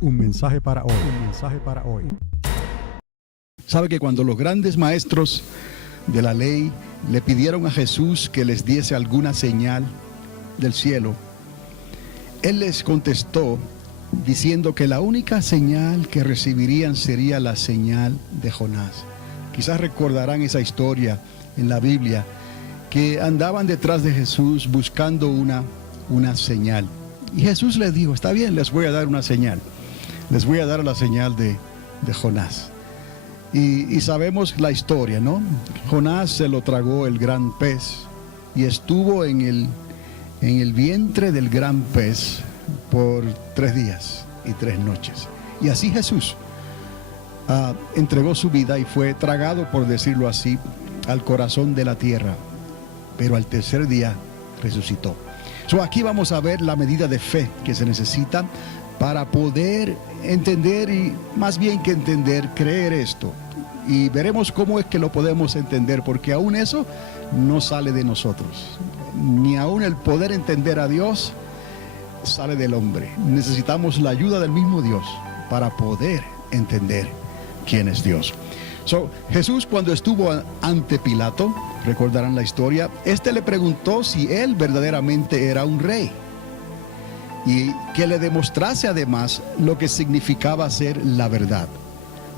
Un mensaje para hoy. Un mensaje para hoy. ¿Sabe que cuando los grandes maestros de la ley le pidieron a Jesús que les diese alguna señal del cielo, Él les contestó diciendo que la única señal que recibirían sería la señal de Jonás? Quizás recordarán esa historia en la Biblia, que andaban detrás de Jesús buscando una señal. Y Jesús les dijo: está bien, les voy a dar una señal. Les voy a dar la señal de Jonás. Y sabemos la historia, ¿no? Jonás se lo tragó el gran pez y estuvo en el vientre del gran pez por 3 días y 3 noches. Y así Jesús entregó su vida y fue tragado, por decirlo así, al corazón de la tierra. Pero al tercer día resucitó. Aquí vamos a ver la medida de fe que se necesita para poder entender, y más bien que entender, creer esto. Y veremos cómo es que lo podemos entender, porque aún eso no sale de nosotros. Ni aún el poder entender a Dios sale del hombre. Necesitamos la ayuda del mismo Dios para poder entender quién es Dios. Jesús, cuando estuvo ante Pilato, recordarán la historia, este le preguntó si él verdaderamente era un rey y que le demostrase además lo que significaba ser la verdad.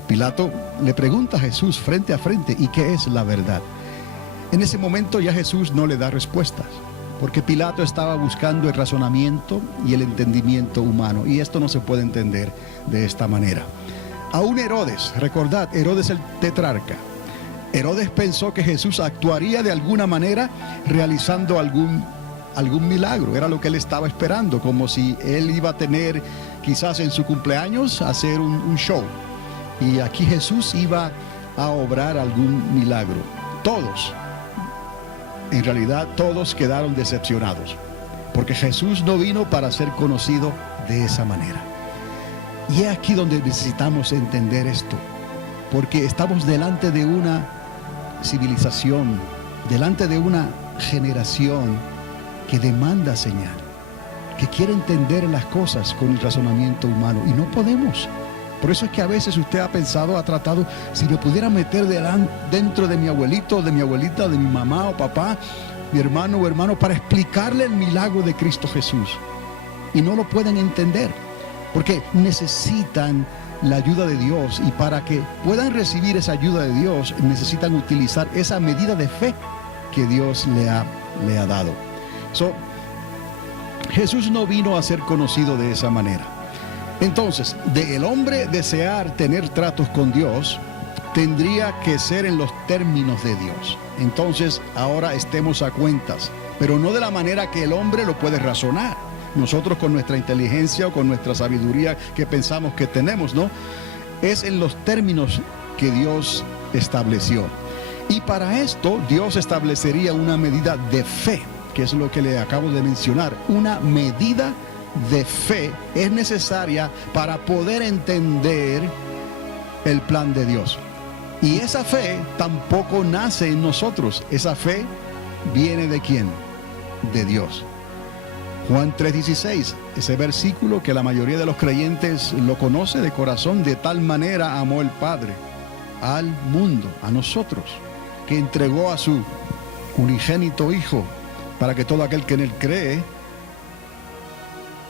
Pilato le pregunta a Jesús frente a frente: ¿y qué es la verdad? En ese momento ya Jesús no le da respuestas, porque Pilato estaba buscando el razonamiento y el entendimiento humano, y esto no se puede entender de esta manera. Aún Herodes, recordad, Herodes el tetrarca, Herodes pensó que Jesús actuaría de alguna manera realizando algún milagro. Era lo que él estaba esperando, como si él iba a tener quizás en su cumpleaños hacer un show, y aquí Jesús iba a obrar algún milagro. Todos, en realidad todos quedaron decepcionados, porque Jesús no vino para ser conocido de esa manera. Y es aquí donde necesitamos entender esto, porque estamos delante de una civilización, delante de una generación que demanda señal, que quiere entender las cosas con el razonamiento humano, y no podemos. Por eso es que a veces usted ha pensado, ha tratado: si me pudiera meter dentro de mi abuelito, de mi abuelita, de mi mamá o papá, mi hermano o hermano, para explicarle el milagro de Cristo Jesús. Y no lo pueden entender, porque necesitan la ayuda de Dios, y para que puedan recibir esa ayuda de Dios necesitan utilizar esa medida de fe que Dios le ha dado. Jesús no vino a ser conocido de esa manera. Entonces, el hombre desear tener tratos con Dios tendría que ser en los términos de Dios. Entonces, ahora estemos a cuentas, pero no de la manera que el hombre lo puede razonar. Nosotros con nuestra inteligencia o con nuestra sabiduría que pensamos que tenemos, ¿no? Es en los términos que Dios estableció. Y para esto Dios establecería una medida de fe, que es lo que le acabo de mencionar. Una medida de fe es necesaria para poder entender el plan de Dios. Y esa fe tampoco nace en nosotros. Esa fe viene ¿de quién? De Dios. Juan 3:16, ese versículo que la mayoría de los creyentes lo conoce de corazón: de tal manera amó el Padre al mundo, a nosotros, que entregó a su unigénito Hijo, para que todo aquel que en él cree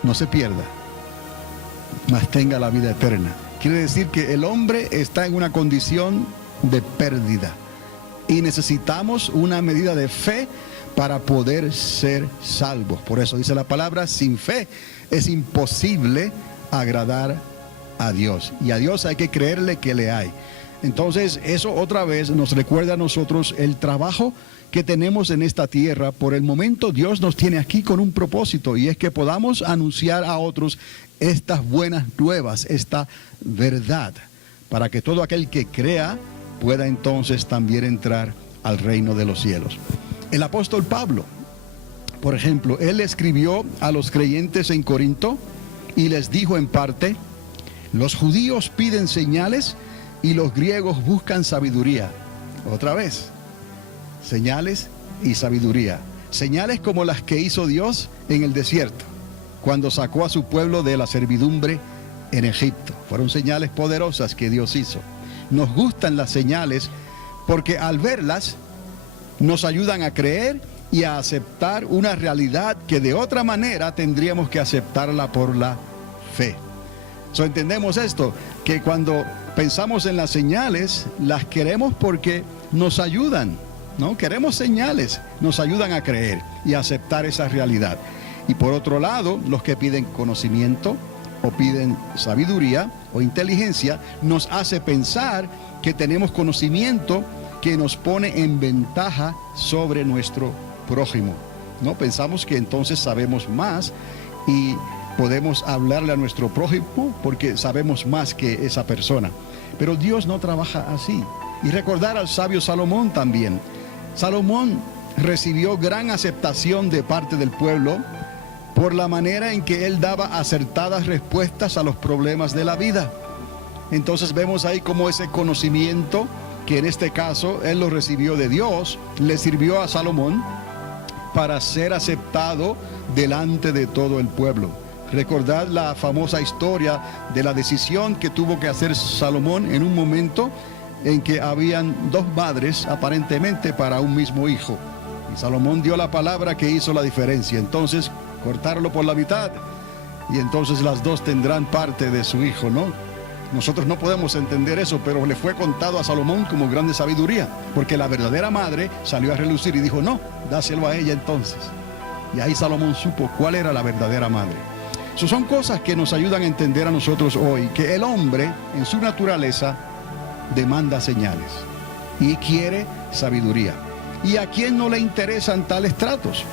no se pierda, mas tenga la vida eterna. Quiere decir que el hombre está en una condición de pérdida, y necesitamos una medida de fe para poder ser salvos. Por eso dice la palabra: sin fe es imposible agradar a Dios, y a Dios hay que creerle que le hay. Entonces eso otra vez nos recuerda a nosotros el trabajo que tenemos en esta tierra. Por el momento Dios nos tiene aquí con un propósito, y es que podamos anunciar a otros estas buenas nuevas, esta verdad, para que todo aquel que crea pueda entonces también entrar al reino de los cielos. El apóstol Pablo, por ejemplo, él escribió a los creyentes en Corinto y les dijo en parte: los judíos piden señales y los griegos buscan sabiduría. Otra vez, señales y sabiduría. Señales como las que hizo Dios en el desierto, cuando sacó a su pueblo de la servidumbre en Egipto. Fueron señales poderosas que Dios hizo. Nos gustan las señales porque al verlas nos ayudan a creer y a aceptar una realidad que de otra manera tendríamos que aceptarla por la fe. Entendemos esto, que cuando pensamos en las señales, las queremos porque nos ayudan, ¿no? Queremos señales, nos ayudan a creer y a aceptar esa realidad. Y por otro lado, los que piden conocimiento o piden sabiduría o inteligencia, nos hace pensar que tenemos conocimiento que nos pone en ventaja sobre nuestro prójimo, ¿no? Pensamos que entonces sabemos más y podemos hablarle a nuestro prójimo porque sabemos más que esa persona. Pero Dios no trabaja así. Y recordar al sabio Salomón también. Salomón recibió gran aceptación de parte del pueblo por la manera en que él daba acertadas respuestas a los problemas de la vida. Entonces vemos ahí cómo ese conocimiento, que en este caso él lo recibió de Dios, le sirvió a Salomón para ser aceptado delante de todo el pueblo. Recordad la famosa historia de la decisión que tuvo que hacer Salomón en un momento en que habían dos madres aparentemente para un mismo hijo. Y Salomón dio la palabra que hizo la diferencia. Entonces, cortarlo por la mitad y entonces las dos tendrán parte de su hijo, ¿no? Nosotros no podemos entender eso, pero le fue contado a Salomón como grande sabiduría, porque la verdadera madre salió a relucir y dijo, no, dáselo a ella entonces. Y ahí Salomón supo cuál era la verdadera madre. Son cosas que nos ayudan a entender a nosotros hoy que el hombre en su naturaleza demanda señales y quiere sabiduría. ¿Y a quién no le interesan tales tratos?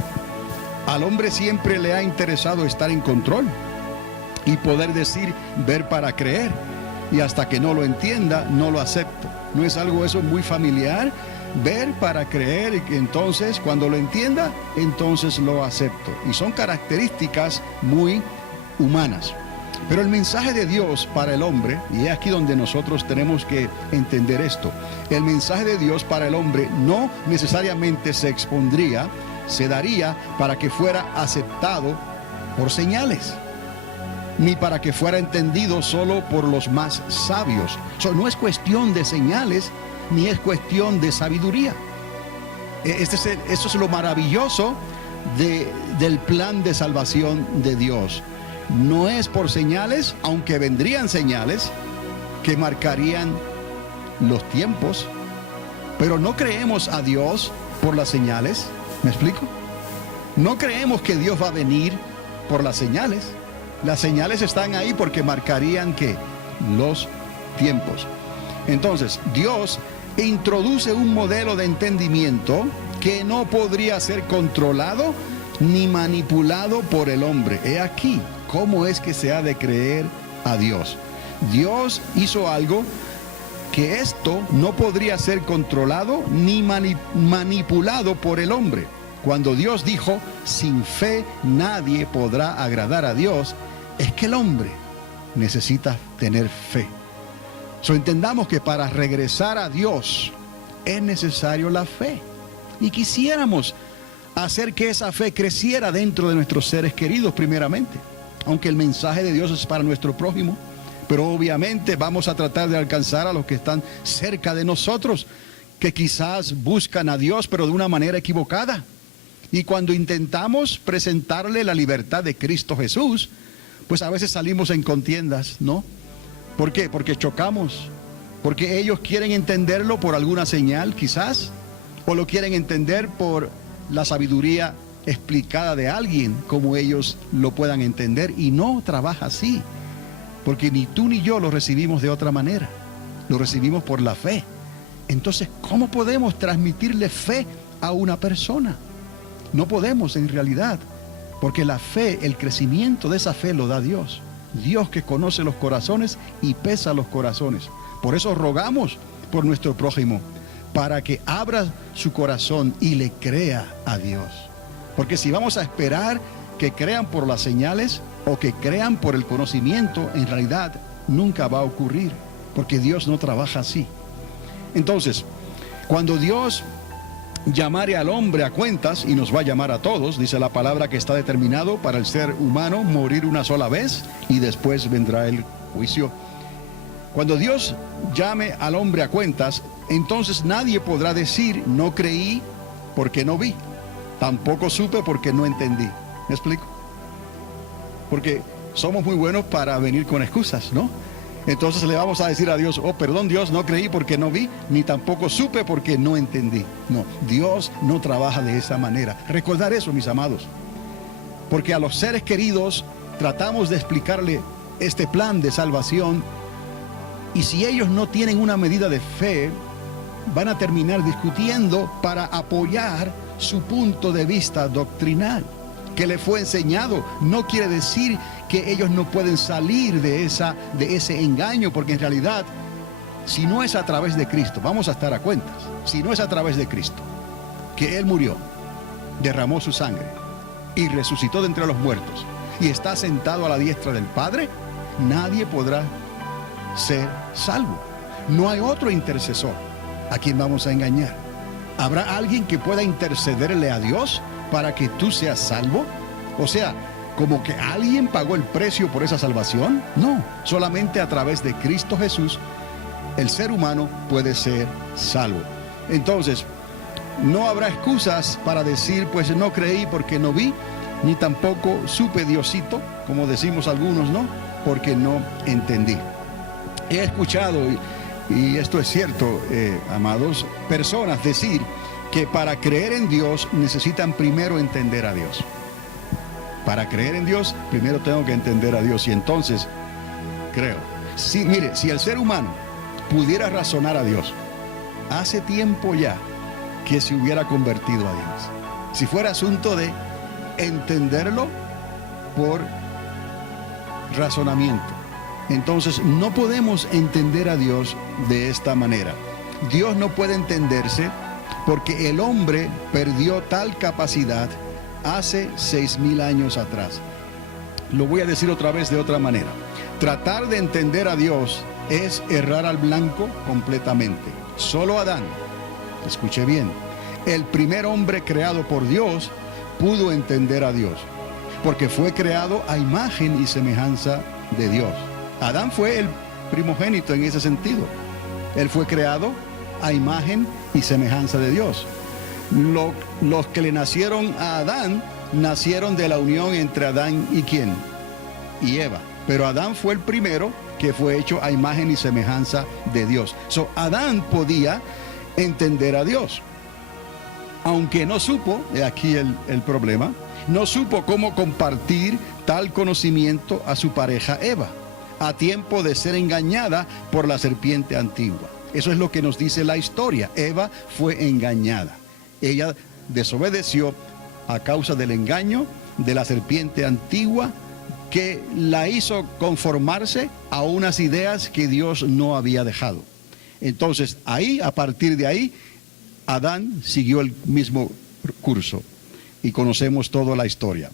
Al hombre siempre le ha interesado estar en control y poder decir, ver para creer. Y hasta que no lo entienda, no lo acepto. ¿No es algo eso muy familiar? Ver para creer y que entonces cuando lo entienda, entonces lo acepto. Y son características muy humanas. Pero el mensaje de Dios para el hombre, y es aquí donde nosotros tenemos que entender esto, el mensaje de Dios para el hombre no necesariamente se expondría, se daría para que fuera aceptado por señales, ni para que fuera entendido solo por los más sabios. No es cuestión de señales, ni es cuestión de sabiduría. Eso es lo maravilloso del plan de salvación de Dios. No es por señales, aunque vendrían señales que marcarían los tiempos, pero no creemos a Dios por las señales. ¿Me explico? No creemos que Dios va a venir por las señales. Las señales están ahí porque marcarían ¿qué? Los tiempos. Entonces, Dios introduce un modelo de entendimiento que no podría ser controlado ni manipulado por el hombre. He aquí cómo es que se ha de creer a Dios. Dios hizo algo que esto no podría ser controlado ni manipulado por el hombre. Cuando Dios dijo, sin fe nadie podrá agradar a Dios, es que el hombre necesita tener fe. Entendamos que para regresar a Dios es necesario la fe. Y quisiéramos hacer que esa fe creciera dentro de nuestros seres queridos primeramente. Aunque el mensaje de Dios es para nuestro prójimo, pero obviamente vamos a tratar de alcanzar a los que están cerca de nosotros, que quizás buscan a Dios, pero de una manera equivocada. Y cuando intentamos presentarle la libertad de Cristo Jesús, pues a veces salimos en contiendas, ¿no? ¿Por qué? Porque chocamos, porque ellos quieren entenderlo por alguna señal quizás, o lo quieren entender por la sabiduría explicada de alguien, como ellos lo puedan entender, y no trabaja así, porque ni tú ni yo lo recibimos de otra manera, lo recibimos por la fe. Entonces, ¿cómo podemos transmitirle fe a una persona? No podemos en realidad, porque la fe, el crecimiento de esa fe lo da Dios. Dios que conoce los corazones y pesa los corazones. Por eso rogamos por nuestro prójimo, para que abra su corazón y le crea a Dios. Porque si vamos a esperar que crean por las señales o que crean por el conocimiento, en realidad nunca va a ocurrir, porque Dios no trabaja así. Entonces, cuando Dios llamare al hombre a cuentas y nos va a llamar a todos. Dice la palabra que está determinado para el ser humano morir una sola vez y después vendrá el juicio. Cuando Dios llame al hombre a cuentas, entonces nadie podrá decir no creí porque no vi, tampoco supe porque no entendí. ¿Me explico? Porque somos muy buenos para venir con excusas, ¿no? Entonces le vamos a decir a Dios, oh, perdón Dios, no creí porque no vi, ni tampoco supe porque no entendí. No, Dios no trabaja de esa manera. Recordar eso, mis amados. Porque a los seres queridos tratamos de explicarle este plan de salvación, y si ellos no tienen una medida de fe, van a terminar discutiendo para apoyar su punto de vista doctrinal que le fue enseñado. No quiere decir que ellos no pueden salir de ese engaño, porque en realidad, si no es a través de Cristo, vamos a estar a cuentas, si no es a través de Cristo, que Él murió, derramó su sangre y resucitó de entre los muertos y está sentado a la diestra del Padre, nadie podrá ser salvo. No hay otro intercesor a quien vamos a engañar. ¿Habrá alguien que pueda intercederle a Dios para que tú seas salvo? O sea, como que alguien pagó el precio por esa salvación. No, solamente a través de Cristo Jesús el ser humano puede ser salvo. Entonces, no habrá excusas para decir, pues no creí porque no vi, ni tampoco supe Diosito, como decimos algunos, ¿no? Porque no entendí. He escuchado, y esto es cierto, amados, personas decir que para creer en Dios necesitan primero entender a Dios. Para creer en Dios, primero tengo que entender a Dios, y entonces creo. Sí, mire, si el ser humano pudiera razonar a Dios, hace tiempo ya que se hubiera convertido a Dios. Si fuera asunto de entenderlo por razonamiento. Entonces no podemos entender a Dios de esta manera. Dios no puede entenderse porque el hombre perdió tal capacidad hace 6,000 años atrás. Lo voy a decir otra vez de otra manera. Tratar de entender a Dios es errar al blanco completamente. Solo Adán, escuche bien, el primer hombre creado por Dios pudo entender a Dios, porque fue creado a imagen y semejanza de Dios. Adán fue el primogénito en ese sentido. Él fue creado a imagen y semejanza de Dios. Los que le nacieron a Adán nacieron de la unión entre Adán y ¿quién? Y Eva. Pero Adán fue el primero que fue hecho a imagen y semejanza de Dios. Adán podía entender a Dios, aunque no supo, aquí el problema, no supo cómo compartir tal conocimiento a su pareja Eva, a tiempo de ser engañada por la serpiente antigua. Eso es lo que nos dice la historia. Eva fue engañada. Ella desobedeció a causa del engaño de la serpiente antigua, que la hizo conformarse a unas ideas que Dios no había dejado. Entonces, a partir de ahí, Adán siguió el mismo curso y conocemos toda la historia.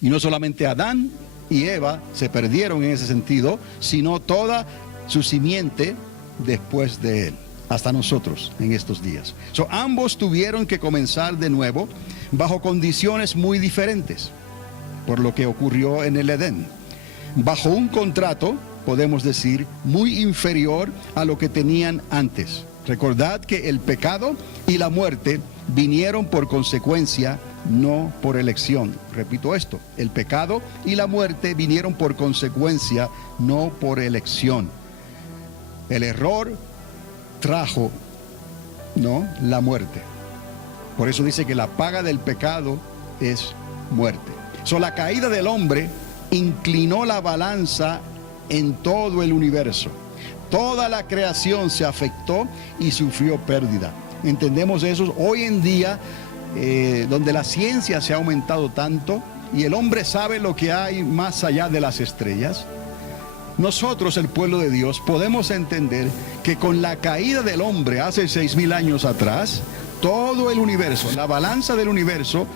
Y no solamente Adán y Eva se perdieron en ese sentido, sino toda su simiente después de él, hasta nosotros en estos días. Ambos tuvieron que comenzar de nuevo bajo condiciones muy diferentes, por lo que ocurrió en el Edén, bajo un contrato, podemos decir, muy inferior a lo que tenían antes. Recordad que el pecado y la muerte vinieron por consecuencia, no por elección. Repito esto, el pecado y la muerte vinieron por consecuencia, no por elección. El error trajo, ¿no?, la muerte. Por eso dice que la paga del pecado es muerte. La caída del hombre inclinó la balanza en todo el universo. Toda la creación se afectó y sufrió pérdida. ¿Entendemos eso? Hoy en día, donde la ciencia se ha aumentado tanto y el hombre sabe lo que hay más allá de las estrellas, nosotros, el pueblo de Dios, podemos entender que con la caída del hombre hace 6,000 años atrás, todo el universo, la balanza del universo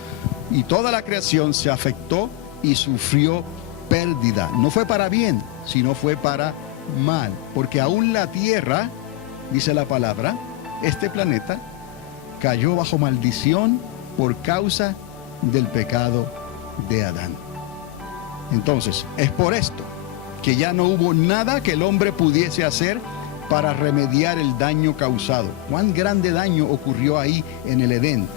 y toda la creación se afectó y sufrió pérdida. No fue para bien, sino fue para mal, porque aún la tierra, dice la palabra, este planeta, cayó bajo maldición por causa del pecado de Adán. Entonces, es por esto que ya no hubo nada que el hombre pudiese hacer para remediar el daño causado. ¿Cuán grande daño ocurrió ahí en el Edén?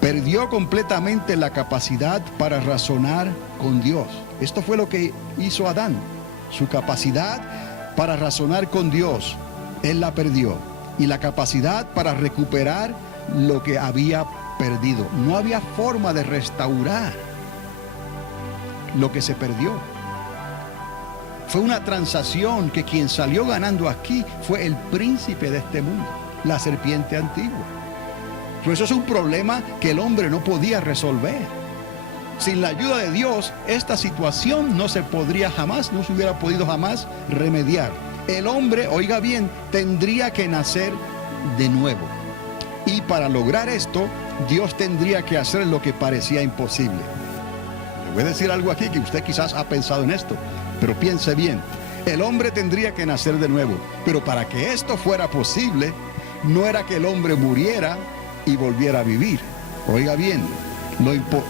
Perdió completamente la capacidad para razonar con Dios. Esto fue lo que hizo Adán. Su capacidad para razonar con Dios, él la perdió. Y la capacidad para recuperar lo que había perdido. No había forma de restaurar lo que se perdió. Fue una transacción que quien salió ganando aquí fue el príncipe de este mundo, la serpiente antigua. Pero eso es un problema que el hombre no podía resolver. Sin la ayuda de Dios, esta situación no se podría jamás, no se hubiera podido jamás remediar. El hombre, oiga bien, tendría que nacer de nuevo. Y para lograr esto, Dios tendría que hacer lo que parecía imposible. Le voy a decir algo aquí que usted quizás ha pensado en esto, pero piense bien. El hombre tendría que nacer de nuevo, pero para que esto fuera posible, no era que el hombre muriera y volviera a vivir. Oiga bien,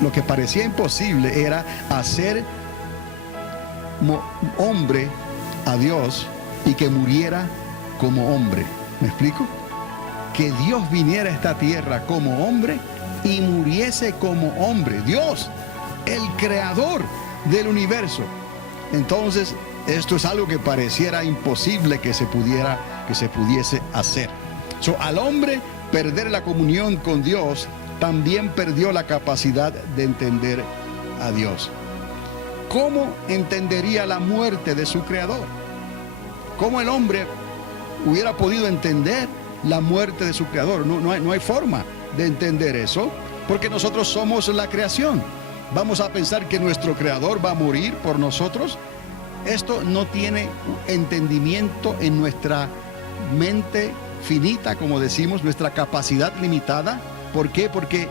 lo que parecía imposible era hacer hombre a Dios y que muriera como hombre. ¿Me explico? Que Dios viniera a esta tierra como hombre y muriese como hombre. Dios, el creador del universo. Entonces, esto es algo que pareciera imposible que se pudiese hacer. Al hombre perder la comunión con Dios, también perdió la capacidad de entender a Dios. ¿Cómo entendería la muerte de su creador? ¿Cómo el hombre hubiera podido entender la muerte de su creador? No hay forma de entender eso, porque nosotros somos la creación. ¿Vamos a pensar que nuestro creador va a morir por nosotros? Esto no tiene entendimiento en nuestra mente finita, como decimos, nuestra capacidad limitada. ¿Por qué? Porque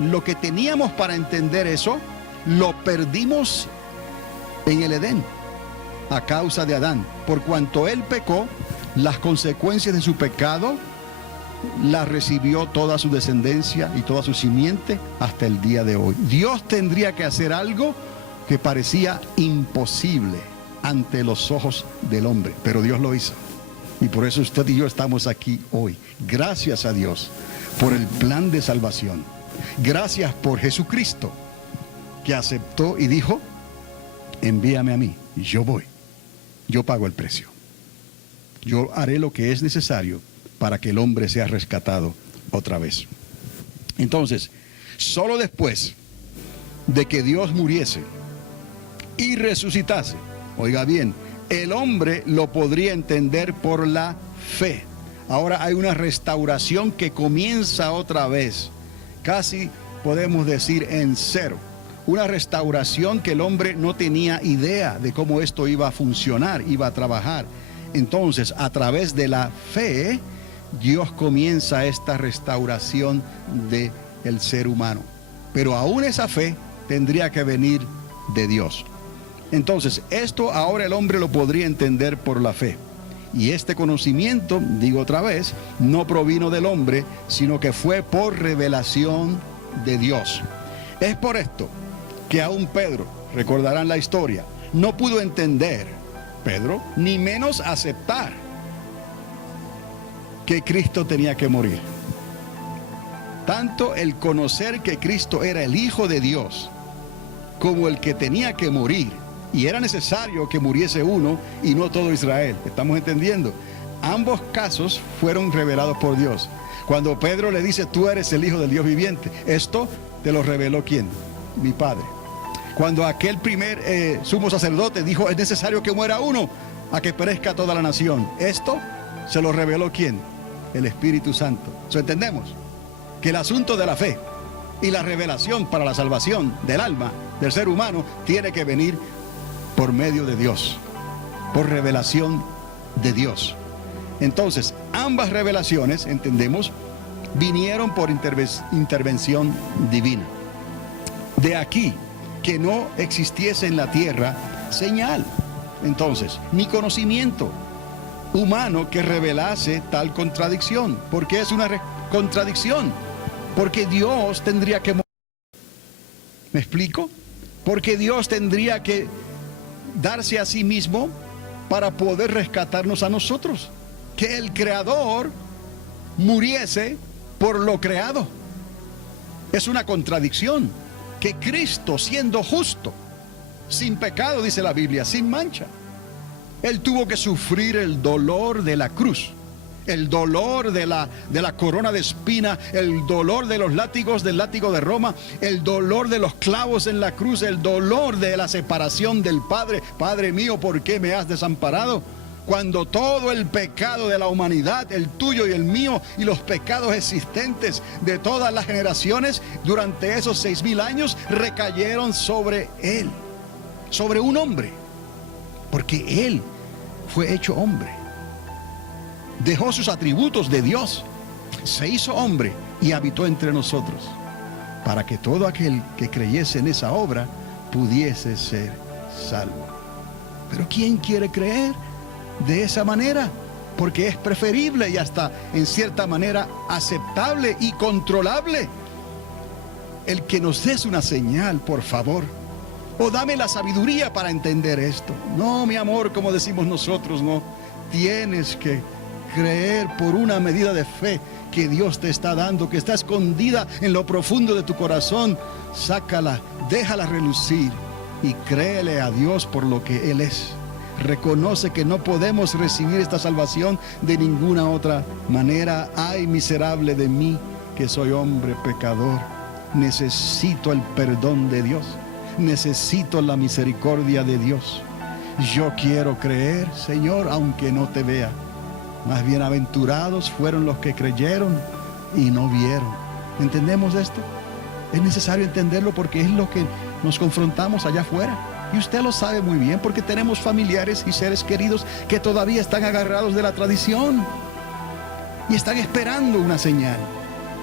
lo que teníamos para entender eso, lo perdimos en el Edén, a causa de Adán. Por cuanto él pecó, las consecuencias de su pecado las recibió toda su descendencia y toda su simiente hasta el día de hoy. Dios tendría que hacer algo que parecía imposible ante los ojos del hombre, pero Dios lo hizo. Y por eso usted y yo estamos aquí hoy. Gracias a Dios por el plan de salvación. Gracias por Jesucristo, que aceptó y dijo: envíame a mí, y yo voy. Yo pago el precio. Yo haré lo que es necesario para que el hombre sea rescatado otra vez. Entonces, solo después de que Dios muriese y resucitase, oiga bien, el hombre lo podría entender por la fe. Ahora hay una restauración que comienza otra vez, casi podemos decir en cero. Una restauración que el hombre no tenía idea de cómo esto iba a funcionar, iba a trabajar. Entonces, a través de la fe, Dios comienza esta restauración del ser humano. Pero aún esa fe tendría que venir de Dios. Entonces, esto ahora el hombre lo podría entender por la fe. Y este conocimiento, digo otra vez, no provino del hombre, sino que fue por revelación de Dios. Es por esto que aún Pedro, recordarán la historia, no pudo entender, Pedro, ni menos aceptar que Cristo tenía que morir. Tanto el conocer que Cristo era el Hijo de Dios, como el que tenía que morir, y era necesario que muriese uno y no todo Israel. ¿Estamos entendiendo? Ambos casos fueron revelados por Dios. Cuando Pedro le dice: tú eres el Hijo del Dios viviente, esto te lo reveló ¿quién? Mi Padre. Cuando aquel primer sumo sacerdote dijo: es necesario que muera uno a que perezca toda la nación, esto se lo reveló ¿quién? El Espíritu Santo. ¿So entendemos? Que el asunto de la fe y la revelación para la salvación del alma, del ser humano, tiene que venir por medio de Dios, por revelación de Dios. Entonces, ambas revelaciones, entendemos, vinieron por intervención divina. De aquí que no existiese en la tierra señal, entonces, ni conocimiento humano que revelase tal contradicción, porque es una contradicción. Porque Dios tendría que morir. ¿Me explico? Porque Dios tendría que darse a sí mismo para poder rescatarnos a nosotros. Que el Creador muriese por lo creado. Es una contradicción. Que Cristo, siendo justo, sin pecado, dice la Biblia, sin mancha, Él tuvo que sufrir el dolor de la cruz, el dolor de la corona de espina, el dolor de los látigos, del látigo de Roma, el dolor de los clavos en la cruz, el dolor de la separación del Padre. Padre mío, ¿por qué me has desamparado? Cuando todo el pecado de la humanidad, el tuyo y el mío, y los pecados existentes de todas las generaciones durante esos 6000 años recayeron sobre Él, sobre un hombre, porque Él fue hecho hombre. Dejó sus atributos de Dios, se hizo hombre y habitó entre nosotros, para que todo aquel que creyese en esa obra pudiese ser salvo. Pero ¿quién quiere creer de esa manera? Porque es preferible y hasta en cierta manera aceptable y controlable. El que nos des una señal, por favor, o dame la sabiduría para entender esto. No, mi amor, como decimos nosotros, no. Tienes que creer por una medida de fe que Dios te está dando, que está escondida en lo profundo de tu corazón. Sácala, déjala relucir y créele a Dios por lo que Él es. Reconoce que no podemos recibir esta salvación de ninguna otra manera. Ay, miserable de mí, que soy hombre pecador. Necesito el perdón de Dios. Necesito la misericordia de Dios. Yo quiero creer, Señor, aunque no te vea. Más bienaventurados fueron los que creyeron y no vieron. ¿Entendemos esto? Es necesario entenderlo porque es lo que nos confrontamos allá afuera. Y usted lo sabe muy bien porque tenemos familiares y seres queridos que todavía están agarrados de la tradición y están esperando una señal.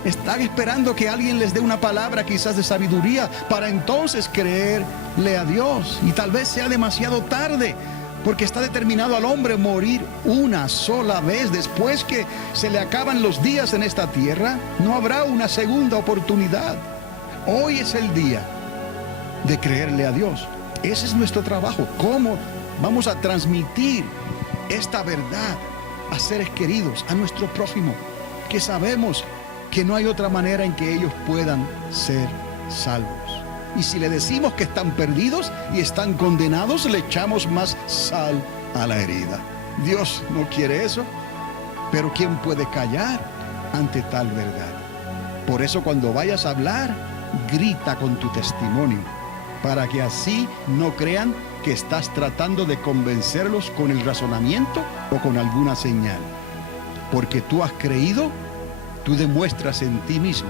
Están esperando que alguien les dé una palabra quizás de sabiduría para entonces creerle a Dios. Y tal vez sea demasiado tarde, porque está determinado al hombre morir una sola vez. Después que se le acaban los días en esta tierra, no habrá una segunda oportunidad. Hoy es el día de creerle a Dios. Ese es nuestro trabajo. ¿Cómo vamos a transmitir esta verdad a seres queridos, a nuestro prójimo, que sabemos que no hay otra manera en que ellos puedan ser salvos? Y si le decimos que están perdidos y están condenados, le echamos más sal a la herida. Dios no quiere eso, pero ¿quién puede callar ante tal verdad? Por eso cuando vayas a hablar, grita con tu testimonio, para que así no crean que estás tratando de convencerlos con el razonamiento o con alguna señal. Porque tú has creído, tú demuestras en ti mismo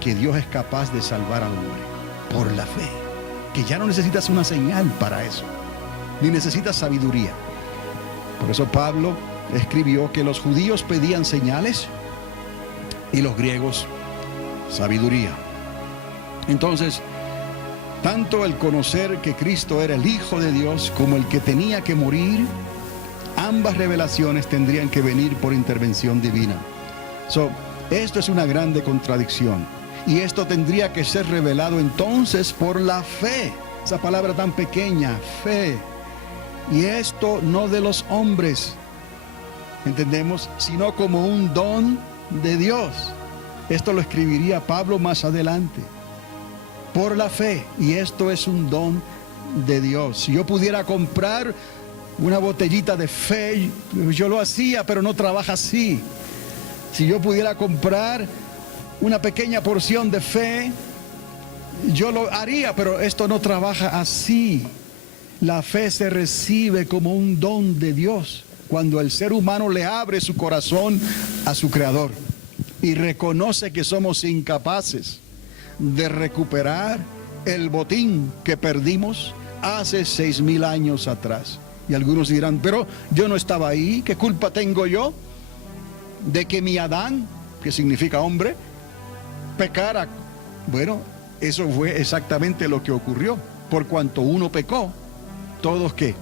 que Dios es capaz de salvar al hombre por la fe, que ya no necesitas una señal para eso, ni necesitas sabiduría. Por eso Pablo escribió que los judíos pedían señales y los griegos sabiduría. Entonces, tanto el conocer que Cristo era el Hijo de Dios como el que tenía que morir, ambas revelaciones tendrían que venir por intervención divina. Esto es una grande contradicción. Y esto tendría que ser revelado entonces por la fe. Esa palabra tan pequeña, fe. Y esto no de los hombres, ¿entendemos? Sino como un don de Dios. Esto lo escribiría Pablo más adelante. Por la fe. Y esto es un don de Dios. Si yo pudiera comprar una botellita de fe, yo lo hacía, pero no trabaja así. Si yo pudiera comprar una pequeña porción de fe, yo lo haría, pero esto no trabaja así. La fe se recibe como un don de Dios cuando el ser humano le abre su corazón a su Creador y reconoce que somos incapaces de recuperar el botín que perdimos hace 6000 años atrás. Y algunos dirán, pero yo no estaba ahí, ¿qué culpa tengo yo de que mi Adán, que significa hombre, pecara? Bueno, eso fue exactamente lo que ocurrió. Por cuanto uno pecó, todos ¿qué?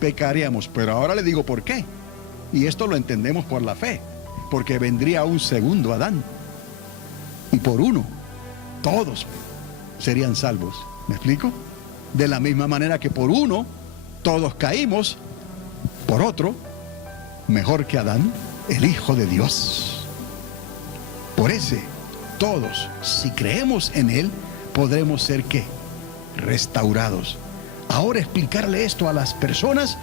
Pecaríamos. Pero ahora le digo por qué. Y esto lo entendemos por la fe, porque vendría un segundo Adán. Y por uno, todos serían salvos. ¿Me explico? De la misma manera que por uno, todos caímos, por otro, mejor que Adán, el Hijo de Dios. Por ese, todos, si creemos en Él, podremos ser ¿qué? Restaurados. Ahora explicarle esto a las personas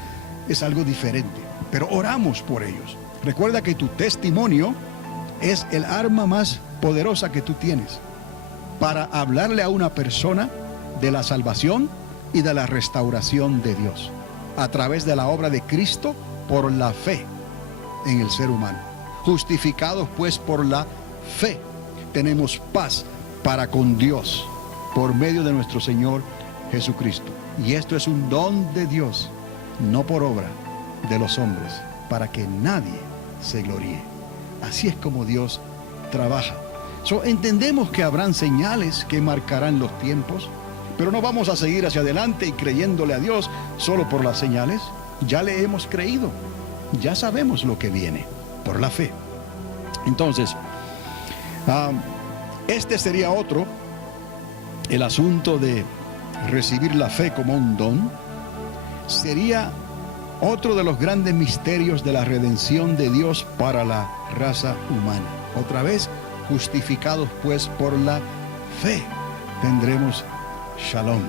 es algo diferente, pero oramos por ellos. Recuerda que tu testimonio es el arma más poderosa que tú tienes para hablarle a una persona de la salvación y de la restauración de Dios a través de la obra de Cristo por la fe en el ser humano. Justificados pues por la fe, tenemos paz para con Dios por medio de nuestro Señor Jesucristo. Y esto es un don de Dios, no por obra de los hombres, para que nadie se gloríe. Así es como Dios trabaja. Entendemos que habrán señales que marcarán los tiempos, pero no vamos a seguir hacia adelante y creyéndole a Dios solo por las señales. Ya le hemos creído, ya sabemos lo que viene por la fe. Entonces, este sería otro, el asunto de recibir la fe como un don. Sería otro de los grandes misterios de la redención de Dios para la raza humana. Otra vez, justificados pues por la fe, tendremos shalom,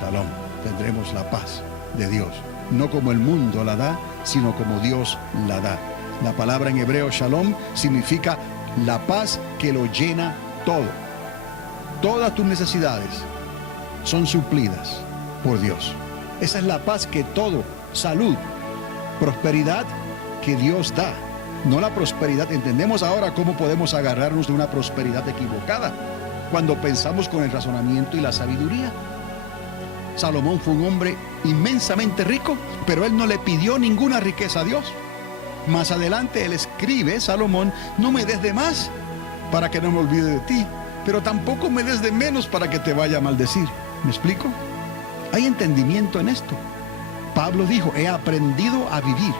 shalom, tendremos la paz de Dios, no como el mundo la da, sino como Dios la da. La palabra en hebreo shalom significa la paz que lo llena todo. Todas tus necesidades son suplidas por Dios. Esa es la paz que todo, salud, prosperidad que Dios da. No la prosperidad. Entendemos ahora cómo podemos agarrarnos de una prosperidad equivocada cuando pensamos con el razonamiento y la sabiduría. Salomón fue un hombre inmensamente rico, pero él no le pidió ninguna riqueza a Dios. Más adelante él escribe, Salomón, no me des de más para que no me olvide de ti, pero tampoco me des de menos para que te vaya a maldecir. ¿Me explico? Hay entendimiento en esto. Pablo dijo, he aprendido a vivir.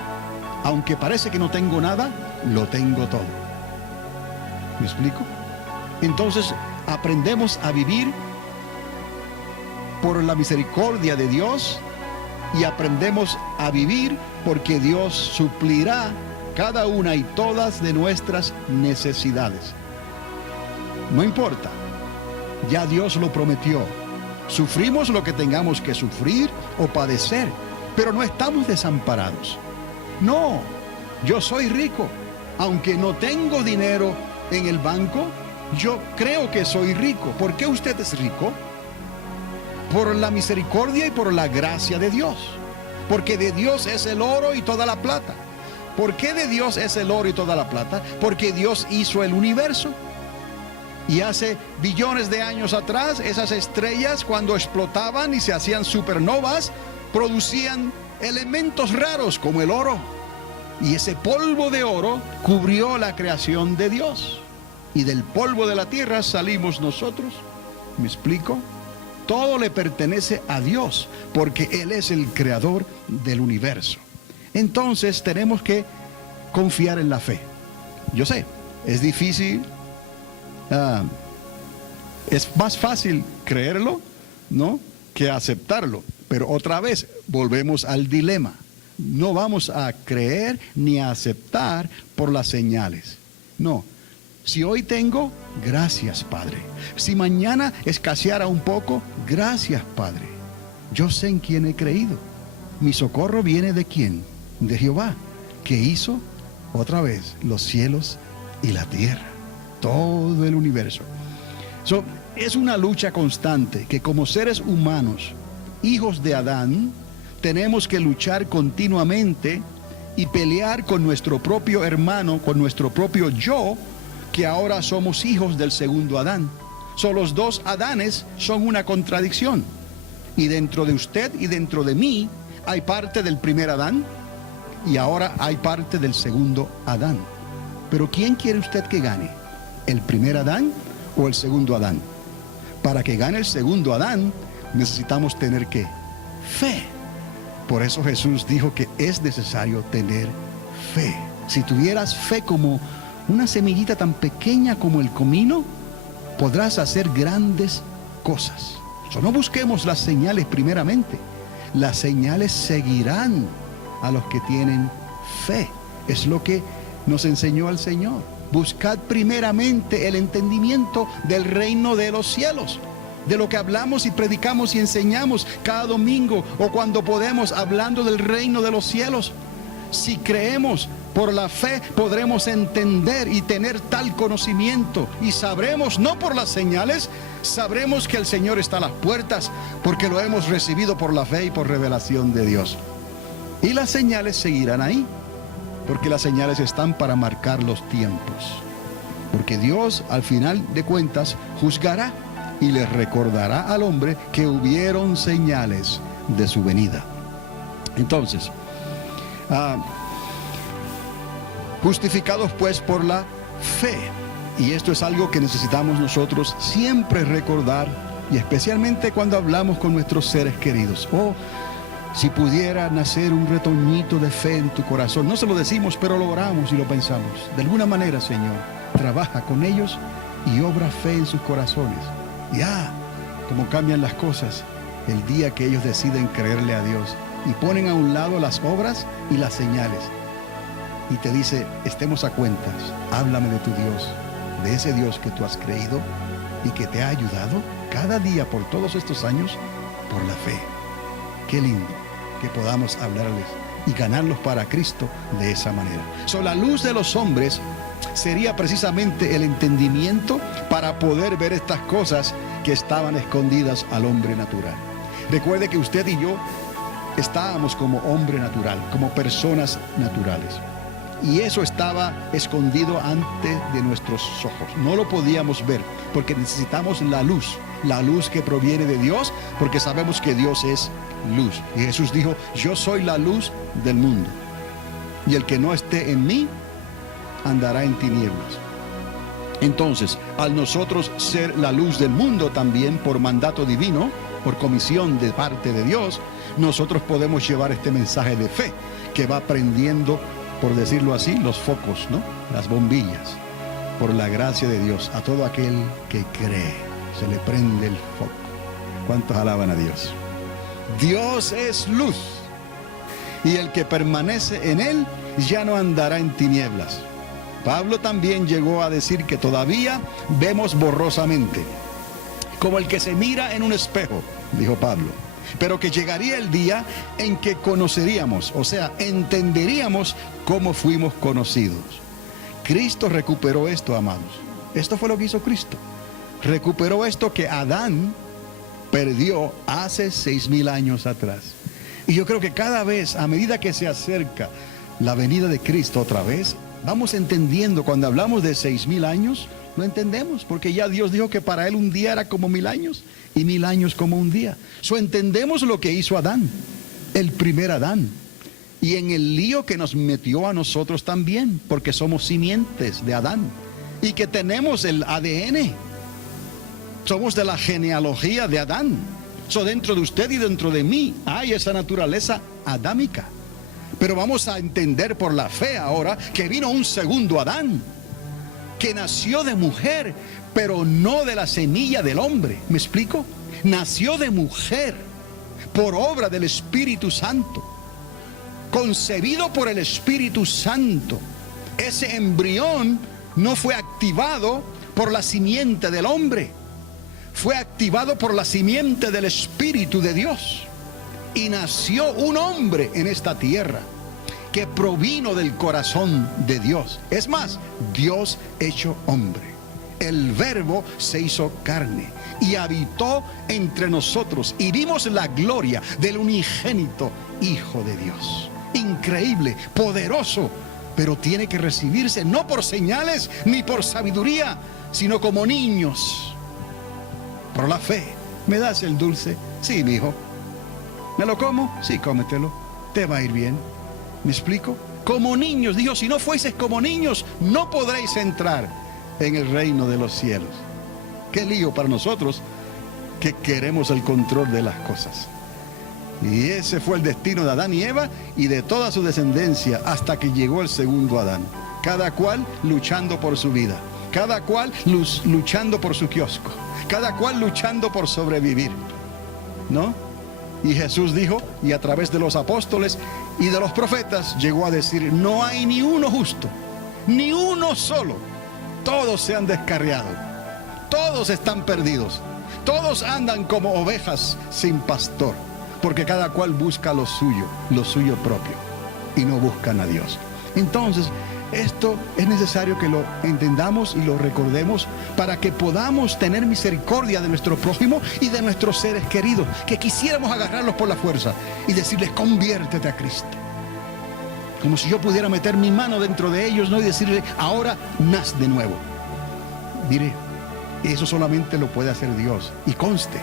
Aunque parece que no tengo nada, lo tengo todo. ¿Me explico? Entonces, aprendemos a vivir por la misericordia de Dios y aprendemos a vivir porque Dios suplirá cada una y todas de nuestras necesidades. No importa, ya Dios lo prometió. Sufrimos lo que tengamos que sufrir o padecer, pero no estamos desamparados. No, yo soy rico. Aunque no tengo dinero en el banco, yo creo que soy rico. ¿Por qué usted es rico? Por la misericordia y por la gracia de Dios. Porque de Dios es el oro y toda la plata. ¿Por qué de Dios es el oro y toda la plata? Porque Dios hizo el universo. Y hace billones de años atrás, esas estrellas cuando explotaban y se hacían supernovas, producían elementos raros como el oro. Y ese polvo de oro cubrió la creación de Dios. Y del polvo de la tierra salimos nosotros. ¿Me explico? Todo le pertenece a Dios, porque Él es el creador del universo. Entonces tenemos que confiar en la fe. Yo sé, es difícil. Es más fácil creerlo, ¿no?, que aceptarlo. Pero otra vez volvemos al dilema. No vamos a creer ni a aceptar por las señales. No. Si hoy tengo, gracias, Padre. Si mañana escaseara un poco, gracias, Padre. Yo sé en quién he creído. Mi socorro viene de quién? De Jehová, que hizo otra vez los cielos y la tierra, todo el universo. Es una lucha constante que como seres humanos, hijos de Adán, tenemos que luchar continuamente y pelear con nuestro propio hermano, con nuestro propio yo, que ahora somos hijos del segundo Adán. Los dos Adanes son una contradicción. Y dentro de usted y dentro de mí hay parte del primer Adán y ahora hay parte del segundo Adán. Pero ¿quién quiere usted que gane? ¿El primer Adán o el segundo Adán? Para que gane el segundo Adán necesitamos tener ¿qué? Fe. Por eso Jesús dijo que es necesario tener fe. Si tuvieras fe como una semillita tan pequeña como el comino, podrás hacer grandes cosas. No busquemos las señales primeramente. Las señales seguirán a los que tienen fe. Es lo que nos enseñó el Señor. Buscad primeramente el entendimiento del reino de los cielos. De lo que hablamos y predicamos y enseñamos cada domingo o cuando podemos, hablando del reino de los cielos. Si creemos por la fe, podremos entender y tener tal conocimiento. Y sabremos, no por las señales, sabremos que el Señor está a las puertas, porque lo hemos recibido por la fe y por revelación de Dios. Y las señales seguirán ahí, porque las señales están para marcar los tiempos. Porque Dios, al final de cuentas, juzgará y les recordará al hombre que hubieron señales de su venida. Entonces, justificados pues por la fe. Y esto es algo que necesitamos nosotros siempre recordar, y especialmente cuando hablamos con nuestros seres queridos. Si pudiera nacer un retoñito de fe en tu corazón. No se lo decimos, pero lo oramos y lo pensamos. De alguna manera, Señor, trabaja con ellos y obra fe en sus corazones. Como cambian las cosas el día que ellos deciden creerle a Dios y ponen a un lado las obras y las señales. Y te dice, estemos a cuentas, háblame de tu Dios, de ese Dios que tú has creído y que te ha ayudado cada día por todos estos años por la fe. Qué lindo que podamos hablarles y ganarlos para Cristo de esa manera. La luz de los hombres sería precisamente el entendimiento para poder ver estas cosas que estaban escondidas al hombre natural. Recuerde que usted y yo estábamos como hombre natural, como personas naturales. Y eso estaba escondido ante de nuestros ojos. No lo podíamos ver porque necesitamos la luz que proviene de Dios, porque sabemos que Dios es luz. Y Jesús dijo, yo soy la luz del mundo. Y el que no esté en mí, andará en tinieblas. Entonces, al nosotros ser la luz del mundo también por mandato divino, por comisión de parte de Dios, nosotros podemos llevar este mensaje de fe que va prendiendo, por decirlo así, los focos, ¿no? Las bombillas, por la gracia de Dios, a todo aquel que cree, se le prende el foco. ¿Cuántos alaban a Dios? Dios es luz, y el que permanece en él ya no andará en tinieblas. Pablo también llegó a decir que todavía vemos borrosamente, como el que se mira en un espejo, dijo Pablo, pero que llegaría el día en que conoceríamos, o sea, entenderíamos cómo fuimos conocidos. Cristo recuperó esto, amados. Esto fue lo que hizo Cristo. Recuperó esto que Adán perdió hace 6,000 años atrás. Y yo creo que cada vez, a medida que se acerca la venida de Cristo otra vez, vamos entendiendo. Cuando hablamos de 6,000 años, lo entendemos, porque ya Dios dijo que para él un día era como 1,000 años y 1,000 años como un día. Entendemos lo que hizo Adán, el primer Adán, y en el lío que nos metió a nosotros también, porque somos simientes de Adán y que tenemos el ADN. Somos de la genealogía de Adán. Dentro de usted y dentro de mí hay esa naturaleza adámica. Pero vamos a entender por la fe ahora que vino un segundo Adán, que nació de mujer, pero no de la semilla del hombre. ¿Me explico? Nació de mujer por obra del Espíritu Santo, concebido por el Espíritu Santo. Ese embrión no fue activado por la simiente del hombre, fue activado por la simiente del Espíritu de Dios. Y nació un hombre en esta tierra que provino del corazón de Dios. Es más, Dios hecho hombre. El Verbo se hizo carne y habitó entre nosotros, y vimos la gloria del unigénito Hijo de Dios. Increíble, poderoso, pero tiene que recibirse no por señales ni por sabiduría, sino como niños, por la fe. ¿Me das el dulce? Sí, mi hijo. ¿Me lo como? Sí, cómetelo. Te va a ir bien. ¿Me explico? Como niños. Dijo, si no fueseis como niños, no podréis entrar en el reino de los cielos. Qué lío para nosotros que queremos el control de las cosas. Y ese fue el destino de Adán y Eva y de toda su descendencia hasta que llegó el segundo Adán. Cada cual luchando por su vida. cada cual luchando por su kiosco, cada cual luchando por sobrevivir, ¿no? Y Jesús dijo, y a través de los apóstoles y de los profetas llegó a decir: no hay ni uno justo, ni uno solo. Todos se han descarriado, todos están perdidos, todos andan como ovejas sin pastor, porque cada cual busca lo suyo propio, y no buscan a Dios. Entonces, esto es necesario que lo entendamos y lo recordemos para que podamos tener misericordia de nuestro prójimo y de nuestros seres queridos, que quisiéramos agarrarlos por la fuerza y decirles: conviértete a Cristo. Como si yo pudiera meter mi mano dentro de ellos, ¿no? Y decirle: ahora naz de nuevo. Mire, eso solamente lo puede hacer Dios. Y conste,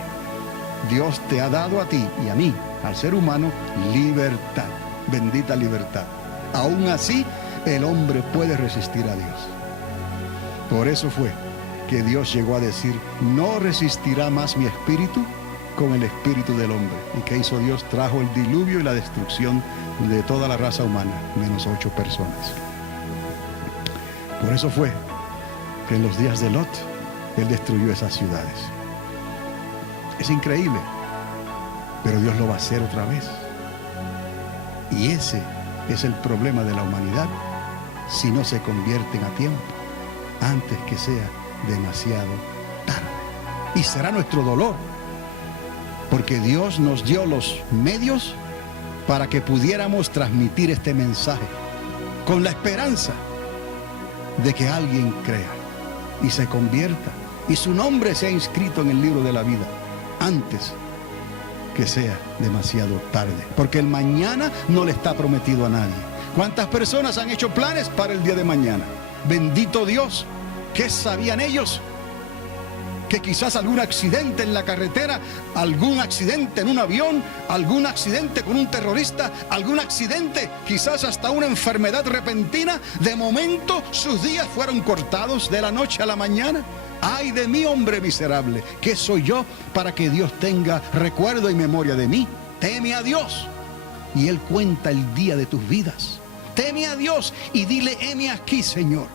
Dios te ha dado a ti y a mí, al ser humano, libertad. Bendita libertad. Aún así, el hombre puede resistir a Dios. Por eso fue que Dios llegó a decir: no resistirá más mi espíritu con el espíritu del hombre. ¿Y qué hizo Dios? Trajo el diluvio y la destrucción de toda la raza humana, menos 8 personas. Por eso fue que en los días de Lot, Él destruyó esas ciudades. Es increíble, pero Dios lo va a hacer otra vez. Y ese es el problema de la humanidad, si no se convierten a tiempo, antes que sea demasiado tarde. Y será nuestro dolor, porque Dios nos dio los medios para que pudiéramos transmitir este mensaje, con la esperanza de que alguien crea y se convierta, y su nombre sea inscrito en el libro de la vida, antes que sea demasiado tarde, porque el mañana no le está prometido a nadie. ¿Cuántas personas han hecho planes para el día de mañana? Bendito Dios, ¿qué sabían ellos? Que quizás algún accidente en la carretera, algún accidente en un avión, algún accidente con un terrorista, algún accidente, quizás hasta una enfermedad repentina, de momento sus días fueron cortados de la noche a la mañana. ¡Ay de mí, hombre miserable! ¿Qué soy yo para que Dios tenga recuerdo y memoria de mí? Teme a Dios y Él cuenta el día de tus vidas. Teme a Dios y dile: heme aquí, Señor.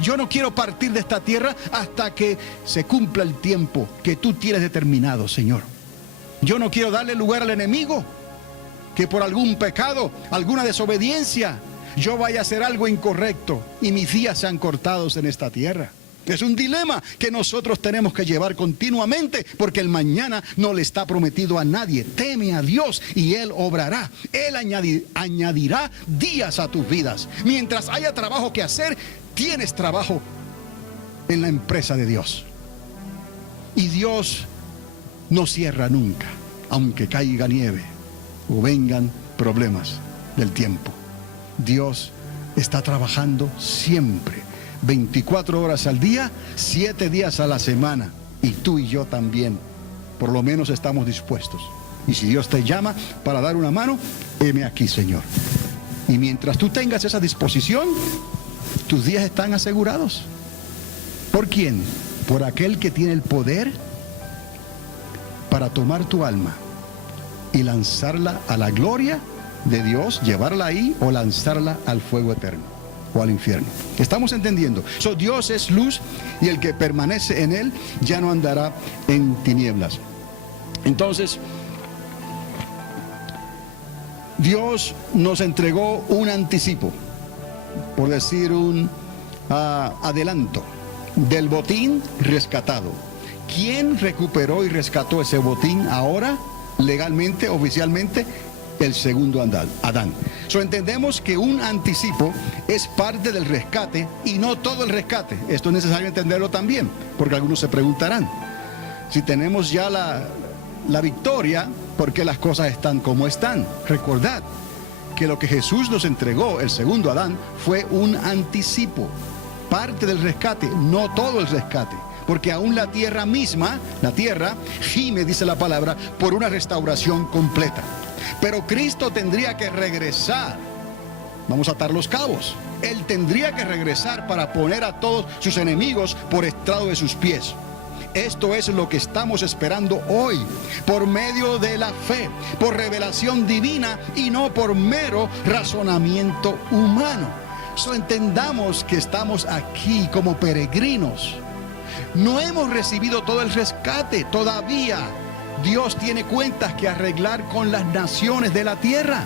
Yo no quiero partir de esta tierra hasta que se cumpla el tiempo que tú tienes determinado, Señor. Yo no quiero darle lugar al enemigo, que por algún pecado, alguna desobediencia, yo vaya a hacer algo incorrecto y mis días sean cortados en esta tierra. Es un dilema que nosotros tenemos que llevar continuamente, porque el mañana no le está prometido a nadie. Teme a Dios y Él obrará. Él añadirá días a tus vidas. Mientras haya trabajo que hacer, tienes trabajo en la empresa de Dios. Y Dios no cierra nunca, aunque caiga nieve o vengan problemas del tiempo. Dios está trabajando siempre, 24 horas al día, 7 días a la semana. Y tú y yo también, por lo menos estamos dispuestos. Y si Dios te llama para dar una mano, heme aquí, Señor. Y mientras tú tengas esa disposición, tus días están asegurados. ¿Por quién? Por aquel que tiene el poder para tomar tu alma y lanzarla a la gloria de Dios, llevarla ahí, o lanzarla al fuego eterno o al infierno. ¿Estamos entendiendo? Dios es luz, y el que permanece en Él ya no andará en tinieblas. Entonces, Dios nos entregó un anticipo, por decir un adelanto del botín rescatado. ¿Quién recuperó y rescató ese botín ahora, legalmente, oficialmente? El segundo Adán. Entendemos que un anticipo es parte del rescate y no todo el rescate. Esto es necesario entenderlo también, porque algunos se preguntarán: si tenemos ya la victoria, ¿por qué las cosas están como están? Recordad que lo que Jesús nos entregó, el segundo Adán, fue un anticipo, parte del rescate, no todo el rescate. Porque aún la tierra misma, la tierra gime, dice la palabra, por una restauración completa. Pero Cristo tendría que regresar. Vamos a atar los cabos. Él tendría que regresar para poner a todos sus enemigos por estrado de sus pies. Esto es lo que estamos esperando hoy, por medio de la fe, por revelación divina y no por mero razonamiento humano. Entendamos que estamos aquí como peregrinos. No hemos recibido todo el rescate todavía. Dios tiene cuentas que arreglar con las naciones de la tierra.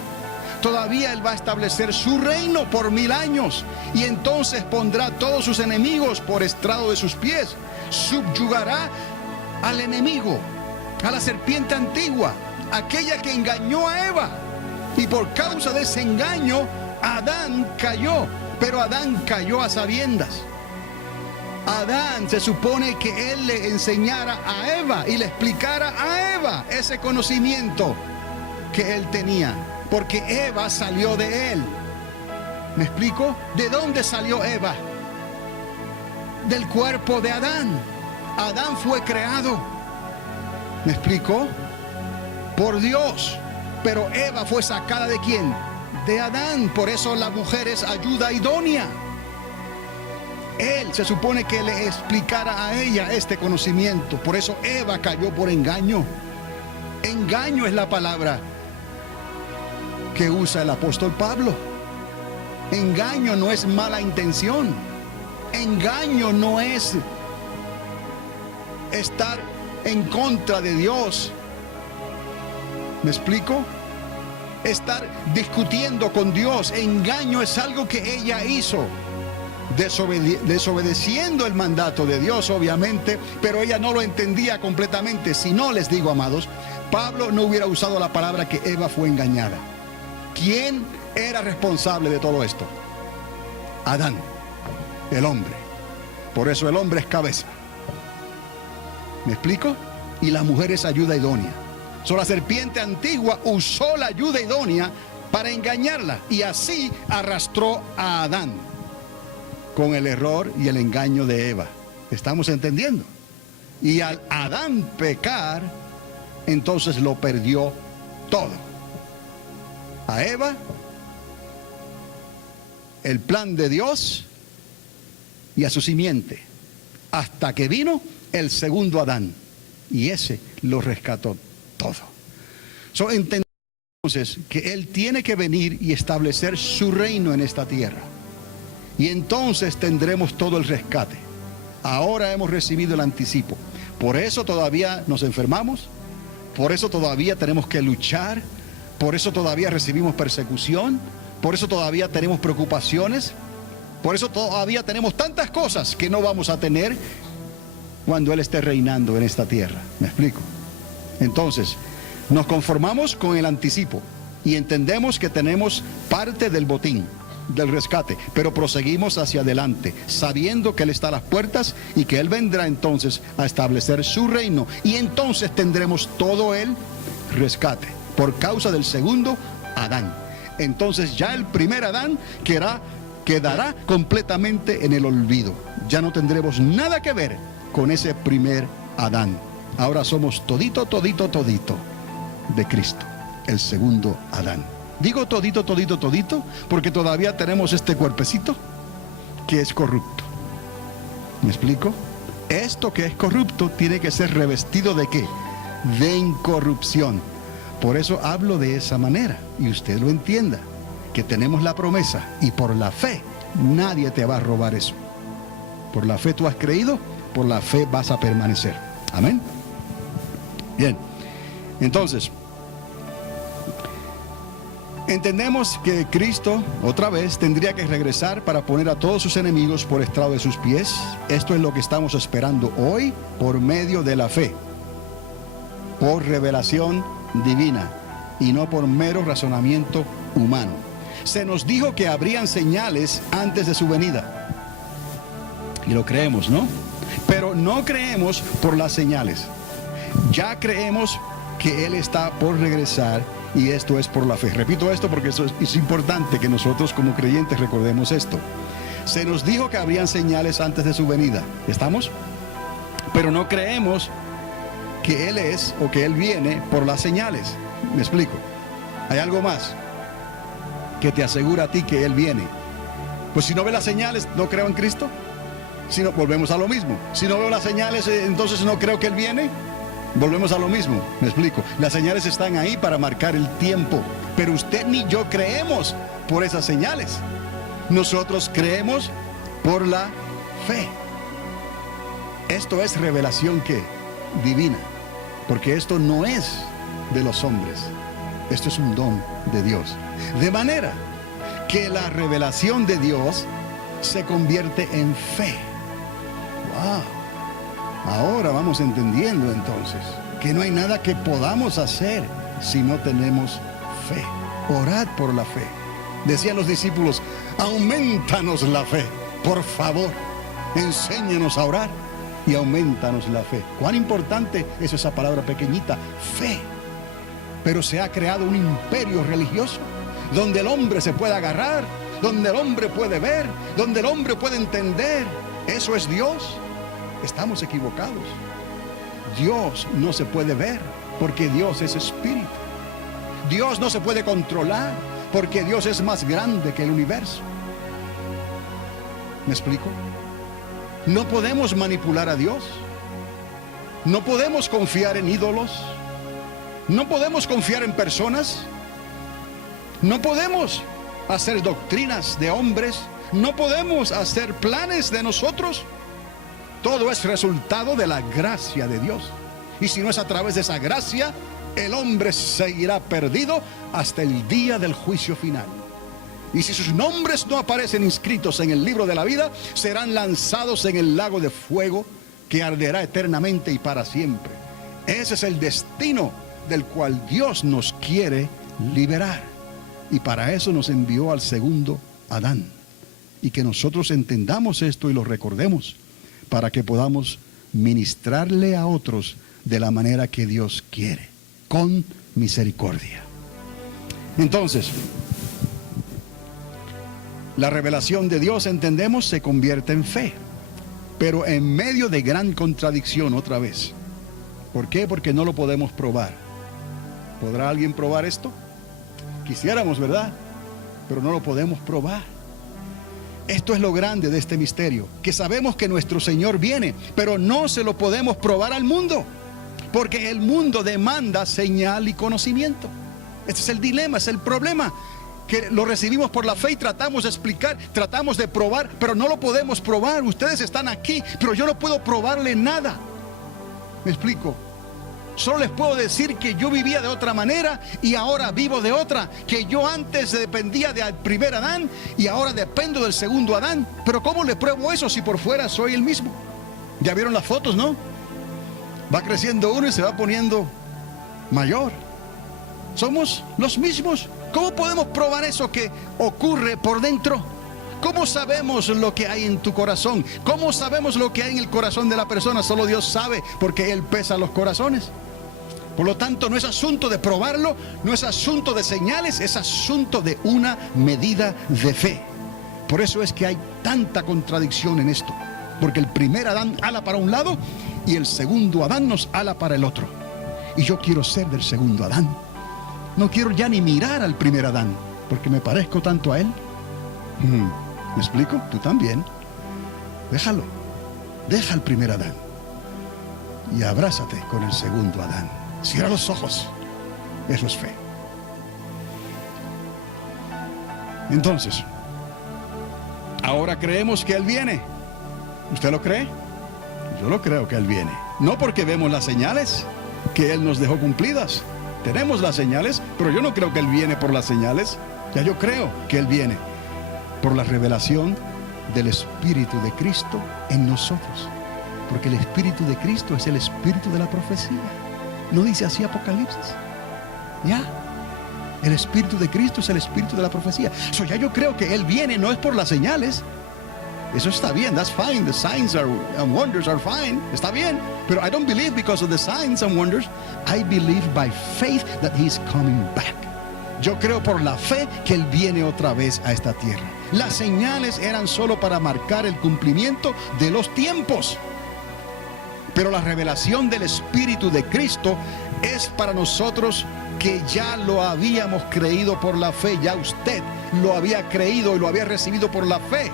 Todavía Él va a establecer su reino por 1000 años. Y entonces pondrá a todos sus enemigos por estrado de sus pies. Subyugará al enemigo, a la serpiente antigua, aquella que engañó a Eva. Y por causa de ese engaño, Adán cayó. Pero Adán cayó a sabiendas. Adán se supone que él le enseñara a Eva y le explicara a Eva ese conocimiento que él tenía, porque Eva salió de él. ¿Me explico? ¿De dónde salió Eva? Del cuerpo de Adán. Adán fue creado, ¿me explico? Por Dios. Pero Eva fue sacada ¿de quién? De Adán. Por eso la mujer es ayuda idónea. Él se supone que le explicara a ella este conocimiento. Por eso Eva cayó por engaño. Engaño es la palabra que usa el apóstol Pablo. Engaño no es mala intención. Engaño no es estar en contra de Dios. ¿Me explico? Estar discutiendo con Dios. Engaño es algo que ella hizo. Desobedeciendo el mandato de Dios, obviamente, pero ella no lo entendía completamente. Si no, les digo, amados, Pablo no hubiera usado la palabra que Eva fue engañada. ¿Quién era responsable de todo esto? Adán, el hombre. Por eso el hombre es cabeza. ¿Me explico? Y la mujer es ayuda idónea. La serpiente antigua usó la ayuda idónea para engañarla y así arrastró a Adán con el error y el engaño de Eva. ¿Estamos entendiendo? Y al Adán pecar, entonces lo perdió todo. A Eva, el plan de Dios y a su simiente, hasta que vino el segundo Adán y ese lo rescató todo. Entendemos entonces que Él tiene que venir y establecer su reino en esta tierra. Y entonces tendremos todo el rescate. Ahora hemos recibido el anticipo. Por eso todavía nos enfermamos. Por eso todavía tenemos que luchar. Por eso todavía recibimos persecución. Por eso todavía tenemos preocupaciones. Por eso todavía tenemos tantas cosas que no vamos a tener cuando Él esté reinando en esta tierra. ¿Me explico? Entonces, nos conformamos con el anticipo y entendemos que tenemos parte del botín, del rescate, pero proseguimos hacia adelante, sabiendo que Él está a las puertas y que Él vendrá entonces a establecer su reino. Y entonces tendremos todo el rescate por causa del segundo Adán. Entonces ya el primer Adán quedará completamente en el olvido. Ya no tendremos nada que ver con ese primer Adán. Ahora somos todito de Cristo, el segundo Adán. Digo todito, porque todavía tenemos este cuerpecito que es corrupto. ¿Me explico? Esto que es corrupto tiene que ser revestido ¿de qué? De incorrupción. Por eso hablo de esa manera, y usted lo entienda, que tenemos la promesa, y por la fe nadie te va a robar eso. Por la fe tú has creído, por la fe vas a permanecer. Amén. Bien, entonces entendemos que Cristo otra vez tendría que regresar para poner a todos sus enemigos por estrado de sus pies. Esto es lo que estamos esperando hoy por medio de la fe, por revelación divina y no por mero razonamiento humano. Se nos dijo que habrían señales antes de su venida y lo creemos, ¿no? Pero no creemos por las señales. Ya creemos que Él está por regresar y esto es por la fe. Repito esto porque es importante que nosotros como creyentes recordemos esto. Se nos dijo que habrían señales antes de su venida. ¿Estamos? Pero no creemos que Él es o que Él viene por las señales. ¿Me explico? Hay algo más que te asegura a ti que Él viene. Pues si no ve las señales, ¿no creo en Cristo? Si no, volvemos a lo mismo. Si no veo las señales, entonces no creo que Él viene. Volvemos a lo mismo, me explico. Las señales están ahí para marcar el tiempo, pero usted ni yo creemos por esas señales. Nosotros creemos por la fe. Esto es revelación ¿qué? Divina, porque esto no es de los hombres, esto es un don de Dios. De manera que la revelación de Dios se convierte en fe. ¡Wow! Ahora vamos entendiendo entonces que no hay nada que podamos hacer si no tenemos fe. Orad por la fe. Decían los discípulos, aumentanos la fe, por favor, enséñanos a orar y aumentanos la fe. Cuán importante es esa palabra pequeñita, fe. Pero se ha creado un imperio religioso donde el hombre se puede agarrar, donde el hombre puede ver, donde el hombre puede entender. ¿Eso es Dios? Estamos equivocados. Dios no se puede ver porque Dios es espíritu. Dios no se puede controlar porque Dios es más grande que el universo. ¿Me explico? No podemos manipular a Dios. No podemos confiar en ídolos. No podemos confiar en personas. No podemos hacer doctrinas de hombres. No podemos hacer planes de nosotros. Todo es resultado de la gracia de Dios. Y si no es a través de esa gracia, el hombre seguirá perdido hasta el día del juicio final. Y si sus nombres no aparecen inscritos en el libro de la vida, serán lanzados en el lago de fuego que arderá eternamente y para siempre. Ese es el destino del cual Dios nos quiere liberar. Y para eso nos envió al segundo Adán. Y que nosotros entendamos esto y lo recordemos, para que podamos ministrarle a otros de la manera que Dios quiere, con misericordia. Entonces, la revelación de Dios, entendemos, se convierte en fe, pero en medio de gran contradicción otra vez. ¿Por qué? Porque no lo podemos probar. ¿Podrá alguien probar esto? Quisiéramos, ¿verdad? Pero no lo podemos probar. Esto es lo grande de este misterio, que sabemos que nuestro Señor viene, pero no se lo podemos probar al mundo, porque el mundo demanda señal y conocimiento. Este es el dilema, es el problema, que lo recibimos por la fe y tratamos de explicar, tratamos de probar, pero no lo podemos probar. Ustedes están aquí, pero yo no puedo probarle nada. ¿Me explico? Solo les puedo decir que yo vivía de otra manera y ahora vivo de otra, que yo antes dependía del primer Adán y ahora dependo del segundo Adán. Pero ¿cómo le pruebo eso si por fuera soy el mismo? Ya vieron las fotos, ¿no? Va creciendo uno y se va poniendo mayor. Somos los mismos. ¿Cómo podemos probar eso que ocurre por dentro? ¿Cómo sabemos lo que hay en tu corazón? ¿Cómo sabemos lo que hay en el corazón de la persona? Solo Dios sabe, porque Él pesa los corazones. Por lo tanto, no es asunto de probarlo, no es asunto de señales, es asunto de una medida de fe. Por eso es que hay tanta contradicción en esto, porque el primer Adán ala para un lado y el segundo Adán nos ala para el otro. Y yo quiero ser del segundo Adán. No quiero ya ni mirar al primer Adán, porque me parezco tanto a él. ¿Me explico? Tú también. Déjalo. Deja al primer Adán y abrázate con el segundo Adán. Cierra los ojos. Eso es fe. Entonces, ahora creemos que Él viene. ¿Usted lo cree? Yo lo creo que Él viene. No porque vemos las señales que Él nos dejó cumplidas. Tenemos las señales, pero yo no creo que Él viene por las señales. Ya yo creo que Él viene por la revelación del Espíritu de Cristo en nosotros. Porque el Espíritu de Cristo es el Espíritu de la profecía. ¿No dice así Apocalipsis? Ya. El Espíritu de Cristo es el Espíritu de la profecía. Ya yo creo que Él viene, no es por las señales. Eso está bien, that's fine. The signs and wonders are fine. Está bien. Pero I don't believe because of the signs and wonders. I believe by faith that He's coming back. Yo creo por la fe que Él viene otra vez a esta tierra. Las señales eran solo para marcar el cumplimiento de los tiempos. Pero la revelación del Espíritu de Cristo es para nosotros que ya lo habíamos creído por la fe. Ya usted lo había creído y lo había recibido por la fe.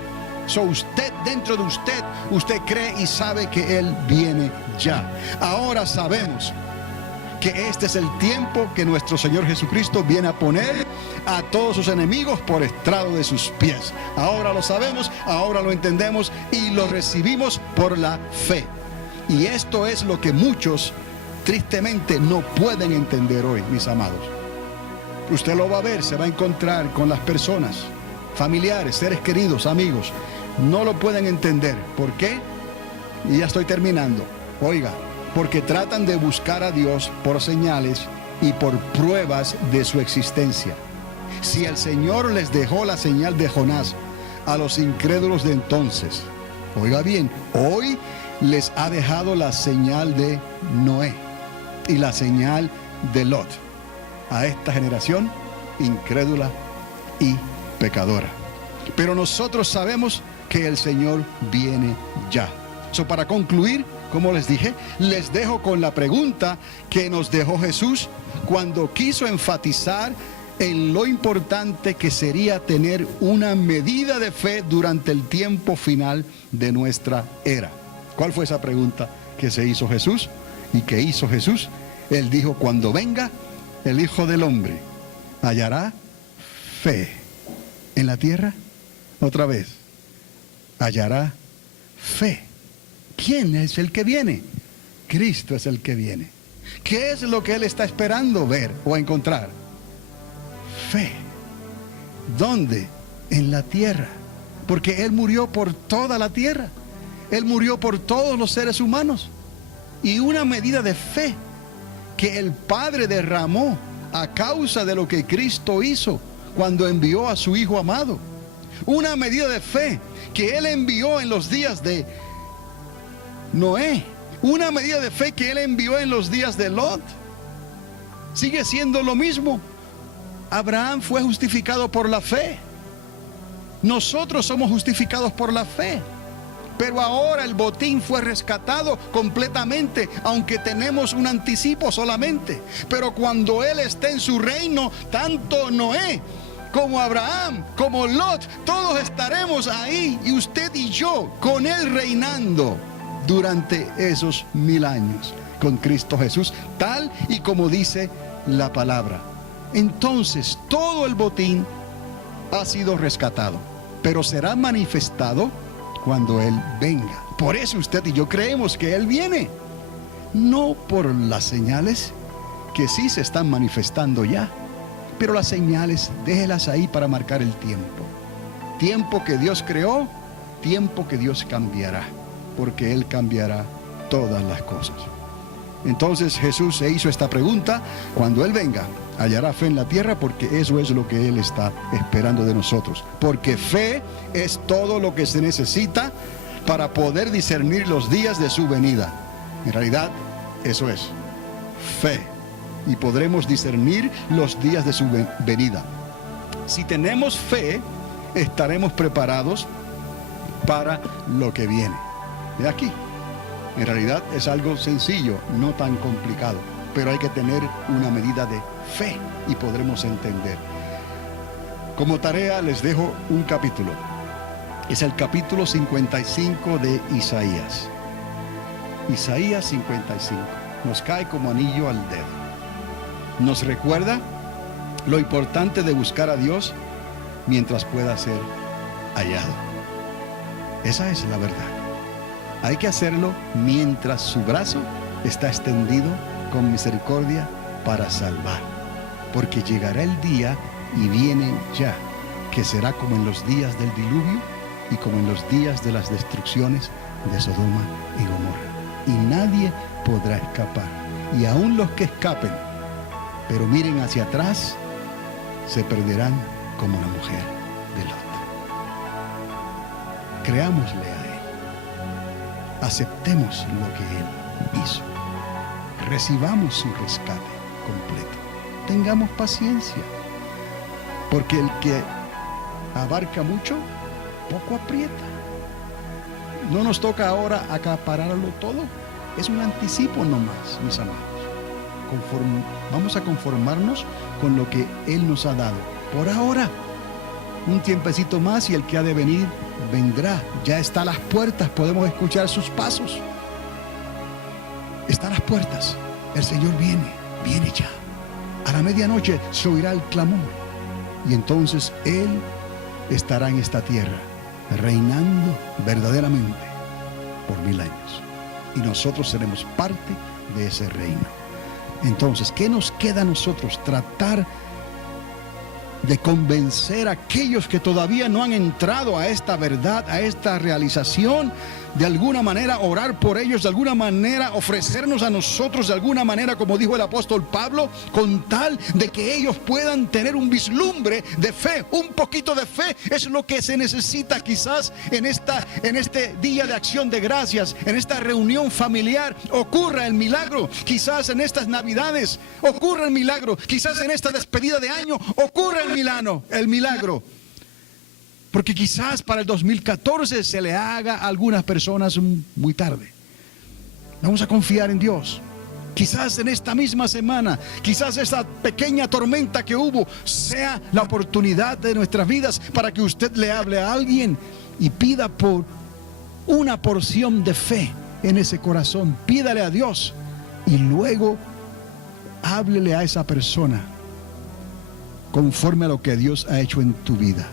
Usted, dentro de usted, usted cree y sabe que Él viene ya. Ahora sabemos que este es el tiempo que nuestro Señor Jesucristo viene a poner a todos sus enemigos por estrado de sus pies. Ahora lo sabemos, ahora lo entendemos y lo recibimos por la fe. Y esto es lo que muchos tristemente no pueden entender hoy, mis amados. Usted lo va a ver, se va a encontrar con las personas, familiares, seres queridos, amigos. No lo pueden entender. ¿Por qué? Y ya estoy terminando. Oiga, porque tratan de buscar a Dios por señales y por pruebas de su existencia. Si el Señor les dejó la señal de Jonás a los incrédulos de entonces, oiga bien, hoy les ha dejado la señal de Noé y la señal de Lot a esta generación incrédula y pecadora. Pero nosotros sabemos que el Señor viene ya. Para concluir, como les dije, les dejo con la pregunta que nos dejó Jesús cuando quiso enfatizar en lo importante que sería tener una medida de fe durante el tiempo final de nuestra era. ¿Cuál fue esa pregunta que se hizo Jesús? ¿Y qué hizo Jesús? Él dijo, cuando venga el Hijo del Hombre, ¿hallará fe en la tierra? Otra vez, hallará fe. ¿Quién es el que viene? Cristo es el que viene. ¿Qué es lo que Él está esperando ver o encontrar? Fe. ¿Dónde? En la tierra. Porque Él murió por toda la tierra. Él murió por todos los seres humanos. Y una medida de fe que el Padre derramó a causa de lo que Cristo hizo cuando envió a su Hijo amado. Una medida de fe que Él envió en los días de Noé. Una medida de fe que Él envió en los días de Lot. Sigue siendo lo mismo. Abraham fue justificado por la fe. Nosotros somos justificados por la fe. Pero ahora el botín fue rescatado completamente, aunque tenemos un anticipo solamente. Pero cuando Él esté en su reino, tanto Noé como Abraham, como Lot, todos estaremos ahí, y usted y yo, con Él reinando durante esos 1000 años, con Cristo Jesús, tal y como dice la palabra. Entonces, todo el botín ha sido rescatado, pero será manifestado cuando Él venga. Por eso usted y yo creemos que Él viene, no por las señales que sí se están manifestando ya, pero las señales, déjelas ahí para marcar el tiempo. Tiempo que Dios creó, tiempo que Dios cambiará, porque Él cambiará todas las cosas. Entonces Jesús se hizo esta pregunta: cuando Él venga, hallará fe en la tierra, porque eso es lo que Él está esperando de nosotros. Porque fe es todo lo que se necesita para poder discernir los días de su venida. En realidad, eso es fe, y podremos discernir los días de su venida. Si tenemos fe, estaremos preparados para lo que viene. De aquí, en realidad es algo sencillo, no tan complicado, pero hay que tener una medida de fe y podremos entender. Como tarea les dejo un capítulo. Es el capítulo 55 de Isaías. Isaías 55. Nos cae como anillo al dedo. Nos recuerda lo importante de buscar a Dios mientras pueda ser hallado. Esa es la verdad. Hay que hacerlo mientras su brazo está extendido con misericordia para salvar. Porque llegará el día, y viene ya, que será como en los días del diluvio y como en los días de las destrucciones de Sodoma y Gomorra. Y nadie podrá escapar. Y aún los que escapen, pero miren hacia atrás, se perderán como la mujer de Lot. Creámosle a Él. Aceptemos lo que Él hizo. Recibamos su rescate completo. Tengamos paciencia, porque el que abarca mucho, poco aprieta. No nos toca ahora acapararlo todo. Es un anticipo nomás, mis amados. Vamos a conformarnos con lo que Él nos ha dado. Por ahora, un tiempecito más, y el que ha de venir, vendrá. Ya está a las puertas, podemos escuchar sus pasos. Está a las puertas. El Señor viene. viene ya. A la medianoche se oirá el clamor. Y entonces Él estará en esta tierra, reinando verdaderamente por 1000 años. Y nosotros seremos parte de ese reino. Entonces, ¿qué nos queda a nosotros? Tratar de convencer a aquellos que todavía no han entrado a esta verdad, a esta realización, de alguna manera orar por ellos, de alguna manera ofrecernos a nosotros, de alguna manera, como dijo el apóstol Pablo, con tal de que ellos puedan tener un vislumbre de fe, un poquito de fe. Es lo que se necesita quizás en este día de acción de gracias, en esta reunión familiar ocurra el milagro. Quizás en estas navidades ocurra el milagro, quizás en esta despedida de año ocurra el milagro. Porque quizás para el 2014 se le haga a algunas personas muy tarde. Vamos a confiar en Dios. Quizás en esta misma semana, quizás esa pequeña tormenta que hubo sea la oportunidad de nuestras vidas para que usted le hable a alguien y pida por una porción de fe en ese corazón. Pídale a Dios y luego háblele a esa persona conforme a lo que Dios ha hecho en tu vida.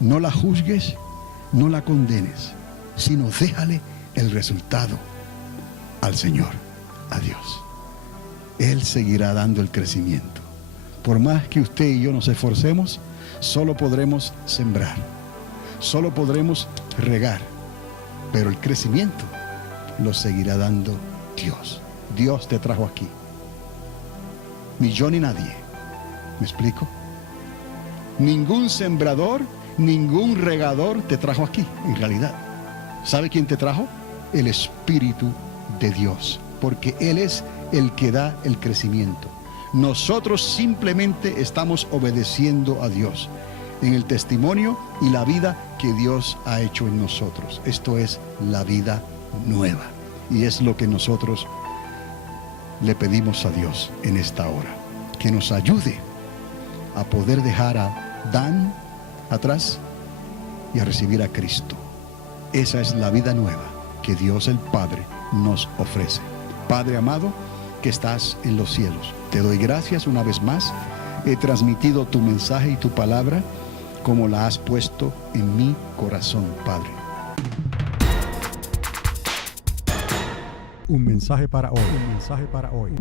No la juzgues, no la condenes, sino déjale el resultado al Señor, a Dios. Él seguirá dando el crecimiento. Por más que usted y yo nos esforcemos, solo podremos sembrar, solo podremos regar, pero el crecimiento lo seguirá dando Dios. Dios te trajo aquí, ni yo ni nadie. ¿Me explico? Ningún sembrador, ningún regador te trajo aquí, en realidad. ¿Sabe quién te trajo? El Espíritu de Dios, porque Él es el que da el crecimiento. Nosotros simplemente estamos obedeciendo a Dios en el testimonio y la vida que Dios ha hecho en nosotros. Esto es la vida nueva, y es lo que nosotros le pedimos a Dios en esta hora, que nos ayude a poder dejar a Dan atrás y a recibir a Cristo. Esa es la vida nueva que Dios el Padre nos ofrece. Padre amado, que estás en los cielos, te doy gracias una vez más. He transmitido tu mensaje y tu palabra como la has puesto en mi corazón, Padre. Un mensaje para hoy. Un mensaje para hoy.